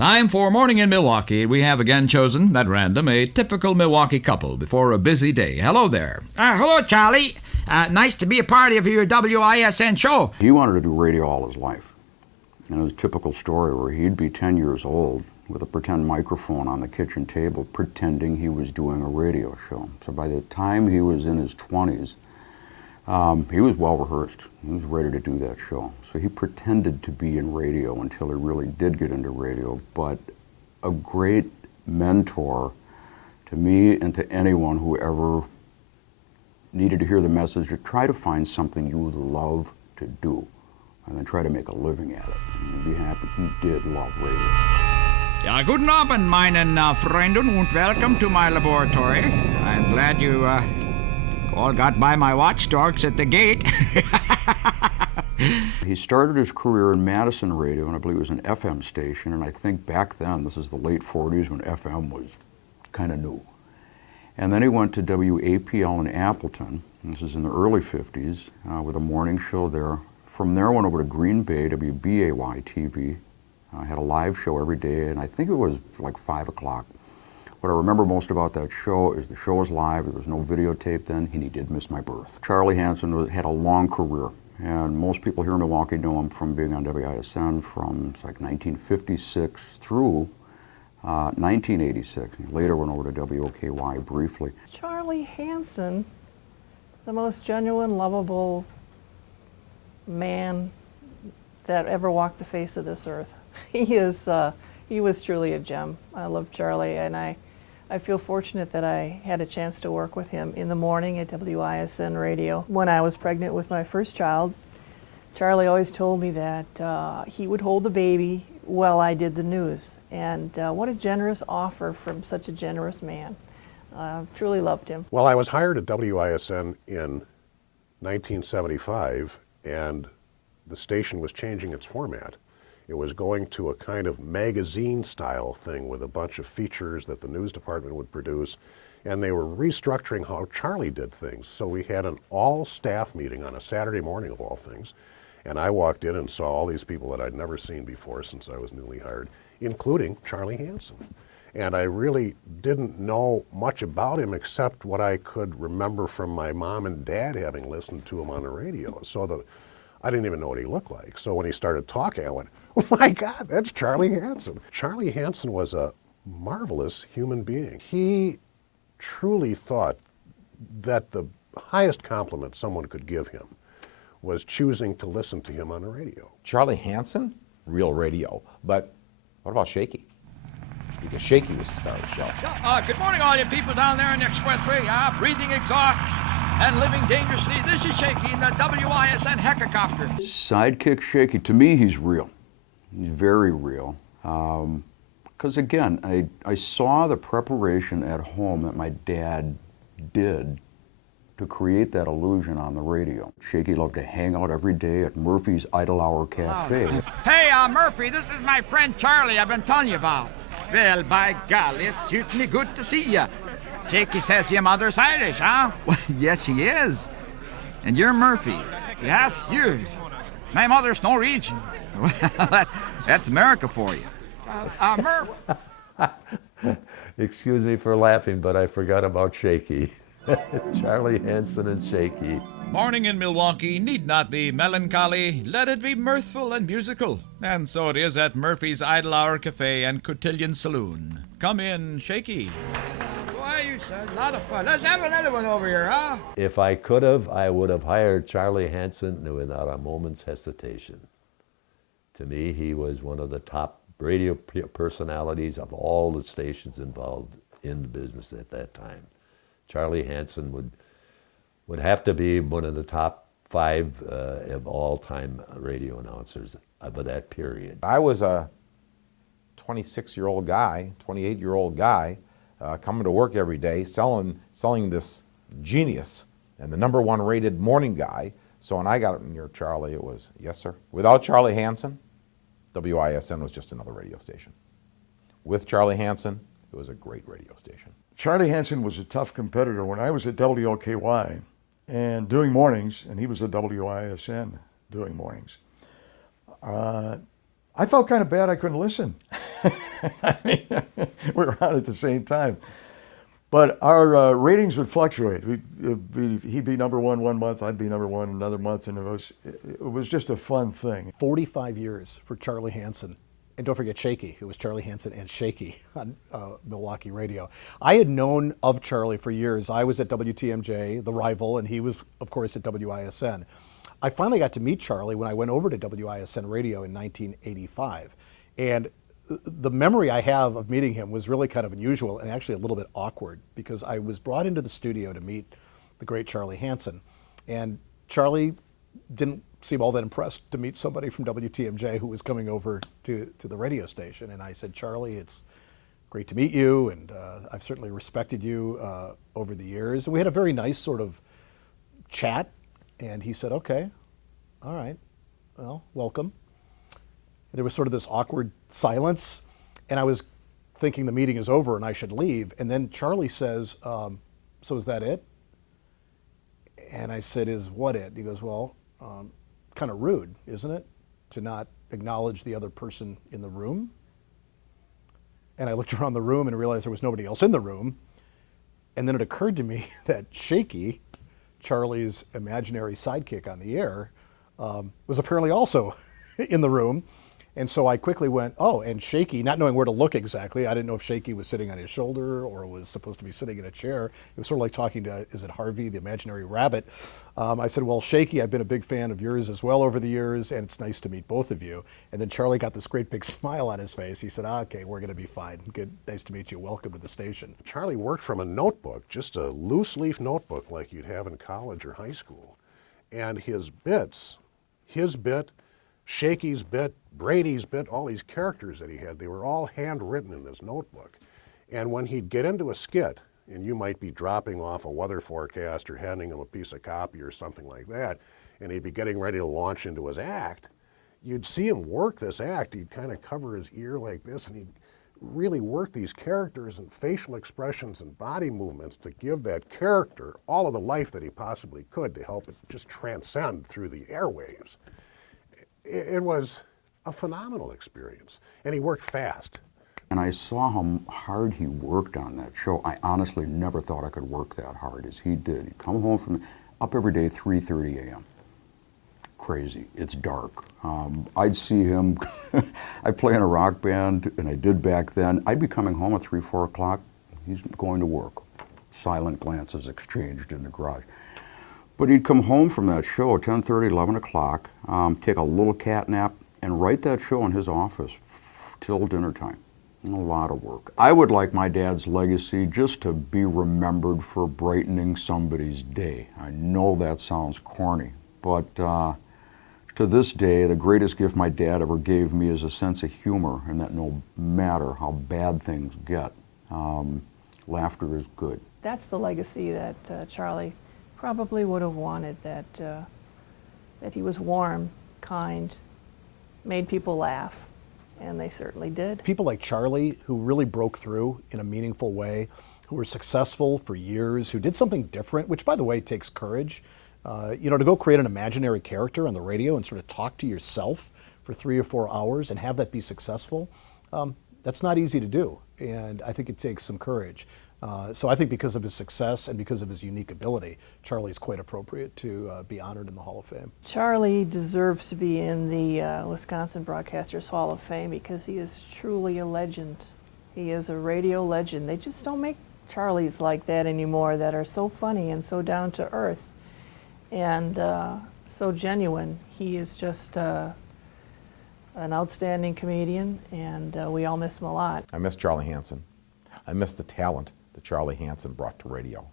Time for Morning in Milwaukee. We have again chosen, at random, a typical Milwaukee couple before a busy day. Hello there. Hello, Charlie. Nice to be a part of your WISN show. He wanted to do radio all his life. And it was a typical story where he'd be 10 years old with a pretend microphone on the kitchen table pretending he was doing a radio show. So by the time he was in his 20s, he was well rehearsed. He was ready to do that show. So he pretended to be in radio until he really did get into radio. But a great mentor to me and to anyone who ever needed to hear the message, to try to find something you love to do and then try to make a living at it. And you'd be happy. He did love radio. Ja, guten Abend, meinen Freunden, und welcome to my laboratory. I'm glad you all got by my watchdogs at the gate. He started his career in Madison Radio, and I believe it was an FM station, and I think back then, this is the late 40s when FM was kind of new. And then he went to WAPL in Appleton, this is in the early 50s, with a morning show there. From there, went over to Green Bay, WBAY-TV, had a live show every day, and I think it was like 5 o'clock. What I remember most about that show is the show was live, there was no videotape then, and he did miss my birth. Charlie Hansen had a long career, and most people here in Milwaukee know him from being on WISN from like 1956 through 1986. He later went over to WOKY briefly. Charlie Hansen, the most genuine, lovable man that ever walked the face of this earth. He was truly a gem. I love Charlie, and I feel fortunate that I had a chance to work with him in the morning at WISN Radio. When I was pregnant with my first child, Charlie always told me that he would hold the baby while I did the news. And what a generous offer from such a generous man. Truly loved him. Well, I was hired at WISN in 1975, and the station was changing its format. It was going to a kind of magazine-style thing with a bunch of features that the news department would produce, and they were restructuring how Charlie did things. So we had an all-staff meeting on a Saturday morning, of all things, and I walked in and saw all these people that I'd never seen before since I was newly hired, including Charlie Hansen. And I really didn't know much about him except what I could remember from my mom and dad having listened to him on the radio. So I didn't even know what he looked like. So when he started talking, I went, oh my God, that's Charlie Hansen. Charlie Hansen was a marvelous human being. He truly thought that the highest compliment someone could give him was choosing to listen to him on the radio. Charlie Hansen, real radio. But what about Shaky? Because Shaky was the star of the show. Good morning, all you people down there in the expressway. Breathing exhaust and living dangerously. This is Shaky in the WISN helicopter. Sidekick Shaky, to me, he's real. He's very real. Because again, I saw the preparation at home that my dad did to create that illusion on the radio. Shaky loved to hang out every day at Murphy's Idle Hour Cafe. Oh. Hey, Murphy, this is my friend Charlie I've been telling you about. Well, by golly, it's certainly good to see you. Shaky says your mother's Irish, huh? Well, yes, she is. And you're Murphy. Yes, you. My mother's Norwegian. Well, that's America for you. Murph. Excuse me for laughing, but I forgot about Shaky. Charlie Hansen and Shaky. Morning in Milwaukee need not be melancholy. Let it be mirthful and musical. And so it is at Murphy's Idle Hour Cafe and Cotillion Saloon. Come in, Shaky. Boy, you said a lot of fun. Let's have another one over here, huh? If I could have, I would have hired Charlie Hansen without a moment's hesitation. To me, he was one of the top radio personalities of all the stations involved in the business at that time. Charlie Hansen would have to be one of the top 5 of all-time radio announcers of that period. I was a 26-year-old guy, 28-year-old guy, coming to work every day, selling this genius and the #1 rated morning guy. So when I got near Charlie, it was, yes, sir. Without Charlie Hansen, WISN was just another radio station. With Charlie Hansen, it was a great radio station. Charlie Hansen was a tough competitor. When I was at WLKY and doing mornings, and he was at WISN doing mornings, I felt kind of bad I couldn't listen. I mean, we were on at the same time. But our ratings would fluctuate. He'd be number one month, I'd be number one another month, and it was just a fun thing. 45 years for Charlie Hansen. And don't forget Shaky. It was Charlie Hansen and Shaky on Milwaukee radio. I had known of Charlie for years. I was at WTMJ, the rival, and he was, of course, at WISN. I finally got to meet Charlie when I went over to WISN radio in 1985. And the memory I have of meeting him was really kind of unusual and actually a little bit awkward, because I was brought into the studio to meet the great Charlie Hansen. And Charlie didn't seem all that impressed to meet somebody from WTMJ who was coming over to the radio station. And I said, Charlie, it's great to meet you, and I've certainly respected you over the years. And we had a very nice sort of chat, and he said, okay, all right, well, welcome. There was sort of this awkward silence, and I was thinking the meeting is over and I should leave. And then Charlie says, so is that it? And I said, is what it? He goes, well, kind of rude, isn't it, to not acknowledge the other person in the room? And I looked around the room and realized there was nobody else in the room. And then it occurred to me that Shaky, Charlie's imaginary sidekick on the air, was apparently also in the room. And so I quickly went, oh, and Shaky, not knowing where to look exactly. I didn't know if Shaky was sitting on his shoulder or was supposed to be sitting in a chair. It was sort of like talking to, is it Harvey, the imaginary rabbit? I said, well, Shaky, I've been a big fan of yours as well over the years, and it's nice to meet both of you. And then Charlie got this great big smile on his face. He said, okay, we're going to be fine. Good, nice to meet you. Welcome to the station. Charlie worked from a notebook, just a loose leaf notebook like you'd have in college or high school. And his bits, his bit, Shaky's bit, Brady's bit, all these characters that he had, they were all handwritten in this notebook. And when he'd get into a skit, and you might be dropping off a weather forecast or handing him a piece of copy or something like that, and he'd be getting ready to launch into his act, you'd see him work this act. He'd kind of cover his ear like this, and he'd really work these characters and facial expressions and body movements to give that character all of the life that he possibly could to help it just transcend through the airwaves. It was a phenomenal experience, and he worked fast. And I saw how hard he worked on that show. I honestly never thought I could work that hard as he did. He'd come home from up every day, 3:30 a.m. Crazy. It's dark. I'd see him. I play in a rock band, and I did back then. I'd be coming home at 3, 4 o'clock. He's going to work. Silent glances exchanged in the garage. But he'd come home from that show at 10:30, 11 o'clock, take a little cat nap, and write that show in his office till dinner time. A lot of work. I would like my dad's legacy just to be remembered for brightening somebody's day. I know that sounds corny, but to this day, the greatest gift my dad ever gave me is a sense of humor, and that no matter how bad things get, laughter is good. That's the legacy that Charlie probably would have wanted, that he was warm, kind, made people laugh, and they certainly did. People like Charlie, who really broke through in a meaningful way, who were successful for years, who did something different, which, by the way, takes courage. To go create an imaginary character on the radio and sort of talk to yourself for 3 or 4 hours and have that be successful, that's not easy to do, and I think it takes some courage. So I think because of his success and because of his unique ability, Charlie's quite appropriate to be honored in the Hall of Fame. Charlie deserves to be in the Wisconsin Broadcasters Hall of Fame because he is truly a legend. He is a radio legend. They just don't make Charlies like that anymore, that are so funny and so down to earth and so genuine. He is just an outstanding comedian, and we all miss him a lot. I miss Charlie Hansen. I miss the talent that Charlie Hansen brought to radio.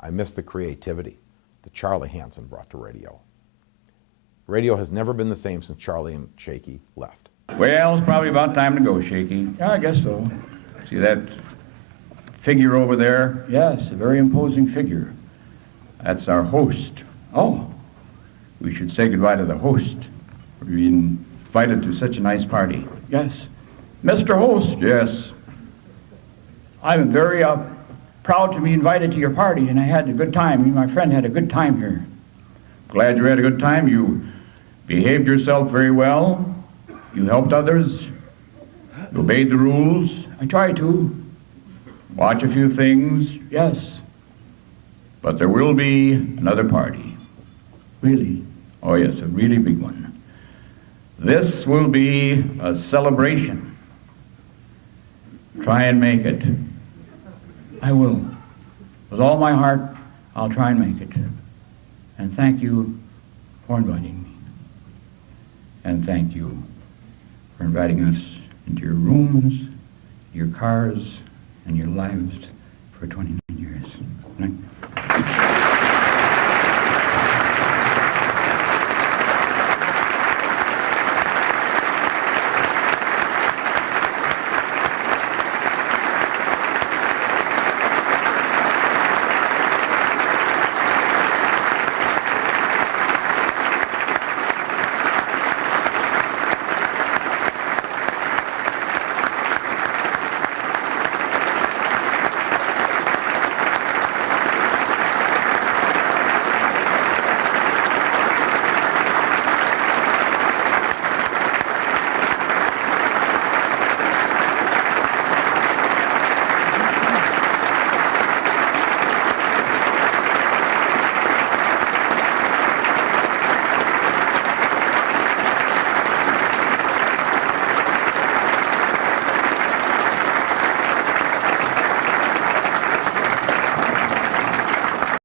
I miss the creativity that Charlie Hansen brought to radio. Radio has never been the same since Charlie and Shaky left. Well, it's probably about time to go, Shaky. Yeah, I guess so. See that figure over there? Yes, a very imposing figure. That's our host. Oh, We should say goodbye to the host. We're being invited to such a nice party. yes. Mr. Host, Yes. I'm very proud to be invited to your party, and I had a good time. Me and my friend had a good time here. Glad you had a good time. You behaved yourself very well. You helped others. Obeyed the rules. I tried to. Watch a few things, yes. But there will be another party. Really? Oh yes, a really big one. This will be a celebration. Try and make it. I will. With all my heart, I'll try and make it. And thank you for inviting me. And thank you for inviting us into your rooms, your cars, and your lives for 29 years. Thank you.